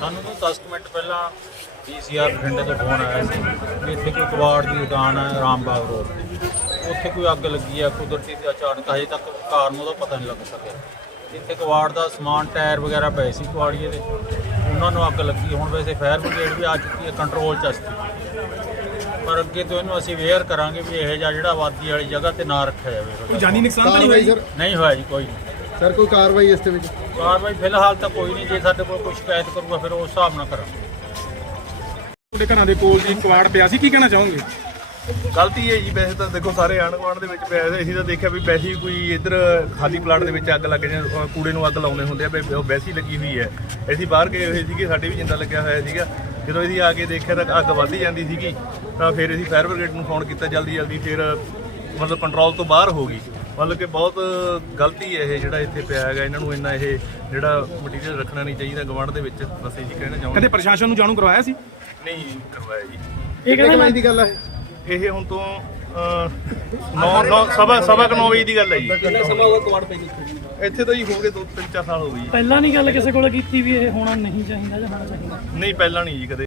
ਸਾਨੂੰ ਤਾਂ 10 ਮਿੰਟ ਪਹਿਲਾਂ ਪੀਸੀਆਰ ਬਠਿੰਡੇ ਤੋਂ ਫੋਨ ਆਇਆ ਸੀ ਕਿ ਇੱਥੇ ਕੋਈ ਕਵਾੜ ਦੀ ਦੁਕਾਨ ਹੈ ਰਾਮਬਾਗ ਰੋਡ ਤੇ ਉੱਥੇ ਕੋਈ ਅੱਗ ਲੱਗੀ ਹੈ ਕੁਦਰਤੀ ਤੇ ਅਚਾਨਕ ਹਜੇ ਤੱਕ ਕਾਰਨ ਉਹਦਾ ਪਤਾ ਨਹੀਂ ਲੱਗ ਸਕਿਆ ਇੱਥੇ ਕਵਾੜ ਦਾ ਸਮਾਨ ਟਾਇਰ ਵਗੈਰਾ ਪਏ ਸੀ ਕੁਆੜੀਏ ਦੇ ਉਹਨਾਂ ਨੂੰ ਅੱਗ ਲੱਗੀ ਹੁਣ ਵੈਸੇ ਫਾਇਰ ਬ੍ਰਿਗੇਡ ਵੀ ਆ ਚੁੱਕੀ ਹੈ ਕੰਟਰੋਲ ਚ ਅਸਤੀ ਪਰ ਅੱਗੇ ਤੋਂ ਇਹਨੂੰ ਅਸੀਂ ਵੇਅਰ ਕਰਾਂਗੇ ਵੀ ਇਹ ਜਿਹੜਾ ਆਬਾਦੀ ਵਾਲੀ ਜਗ੍ਹਾ ਤੇ ਨਾ ਰੱਖਿਆ ਜਾਵੇ ਕੋਈ ਜਾਨੀ ਨੁਕਸਾਨ ਤਾਂ ਨਹੀਂ ਹੋਇਆ ਨਹੀਂ ਹੋਇਆ ਜੀ ਕੋਈ ਨਹੀਂ ਸਰ ਕੋਈ ਕਾਰਵਾਈ ਇਸ ਤੇ ਵਿੱਚ ਕਾਰਵਾਈ ਫਿਲਹਾਲ ਤਾਂ ਕੋਈ ਨਹੀਂ ਜੇ ਸਾਡੇ ਕੋਲ ਕੋਈ ਸ਼ਿਕਾਇਤ ਕਰੂਗਾ ਫਿਰ ਉਸ ਹਿਸਾਬ ਨਾਲ ਕਰਾਂਗੇ ਤੁਹਾਡੇ ਘਰਾਂ ਦੇ ਕੋਲ ਜੀ ਕਵਾੜ ਪਿਆ ਸੀ ਕੀ ਕਹਿਣਾ ਚਾਹੋਗੇ ਗਲਤੀ ਹੈ ਜੀ ਵੈਸੇ ਤਾਂ ਦੇਖੋ ਸਾਰੇ ਆਂਢ ਦੇ ਵਿੱਚ ਪਿਆ ਸੀ ਤਾਂ ਦੇਖਿਆ ਵੀ ਪੈਸੀ ਕੋਈ ਇੱਧਰ ਖਾਲੀ ਪਲਾਟ ਦੇ ਵਿੱਚ ਅੱਗ ਲੱਗ ਜਾਂ ਕੂੜੇ ਨੂੰ ਅੱਗ ਲਾਉਂਦੇ ਹੁੰਦੇ ਆ ਵੀ ਉਹ ਵੈਸੀ ਲੱਗੀ ਹੋਈ ਹੈ ਅਸੀਂ ਬਾਹਰ ਗਏ ਹੋਏ ਸੀਗੇ ਸਾਡੇ ਵੀ ਜਿੰਦਾ ਲੱਗਿਆ ਹੋਇਆ ਸੀਗਾ ਜਦੋਂ ਇਹਦੀ ਆ ਕੇ ਦੇਖਿਆ ਤਾਂ ਅੱਗ ਵੱਧ ਜਾਂਦੀ ਸੀਗੀ ਤਾਂ ਫਿਰ ਅਸੀਂ ਫਾਇਰ ਬ੍ਰਿਗੇਡ ਨੂੰ ਫੋਨ ਕੀਤਾ ਜਲਦੀ ਜਲਦੀ ਫਿਰ ਮਤਲਬ ਕੰਟਰੋਲ ਤੋਂ ਬਾਹਰ ਹੋ ਗਈ ਮਤਲਬ ਕਿ ਬਹੁਤ ਗਲਤੀ ਹੈ ਇਹ ਜਿਹੜਾ ਇੱਥੇ ਪਿਆ ਹੈਗਾ ਇਹਨਾਂ ਨੂੰ ਇੰਨਾ ਇਹ ਜਿਹੜਾ ਮਟੀਰੀਅਲ ਰੱਖਣਾ ਨਹੀਂ ਚਾਹੀਦਾ ਗਵਾਂਢ ਦੇ ਵਿੱਚ ਬਸ ਇਹ ਹੀ ਕਹਿਣਾ ਚਾਹੁੰਦਾ ਕਦੇ ਪ੍ਰਸ਼ਾਸਨ ਨੂੰ ਜਾਣੂ ਕਰਵਾਇਆ ਸੀ ਨਹੀਂ ਕਰਵਾਇਆ ਜੀ ਇਹ ਕਿਹੜੀ ਮਹੀਨੇ ਦੀ ਗੱਲ ਹੈ ਇਹ ਹੁਣ ਤੋਂ 9 9 ਸਭਾ ਸਵਾ 9 ਵਜੇ ਦੀ ਗੱਲ ਹੈ ਜੀ ਕਿੰਨੇ ਸਮਾਂ ਹੋ ਗਿਆ ਕਵਾੜ ਪੈ ਗਈ ਇੱਥੇ ਤਾਂ ਜੀ ਹੋ ਗਏ 2 3 4 ਸਾਲ ਹੋ ਗਏ ਪਹਿਲਾਂ ਨਹੀਂ ਗੱਲ ਕਿਸੇ ਕੋਲ ਕੀਤੀ ਵੀ ਇਹ ਹੋਣਾ ਨਹੀਂ ਚਾਹੀਦਾ ਜਾਂ ਹੋਣਾ ਚਾਹੀਦਾ ਨਹੀਂ ਪਹਿਲਾਂ ਨਹੀਂ ਜੀ ਕਦੇ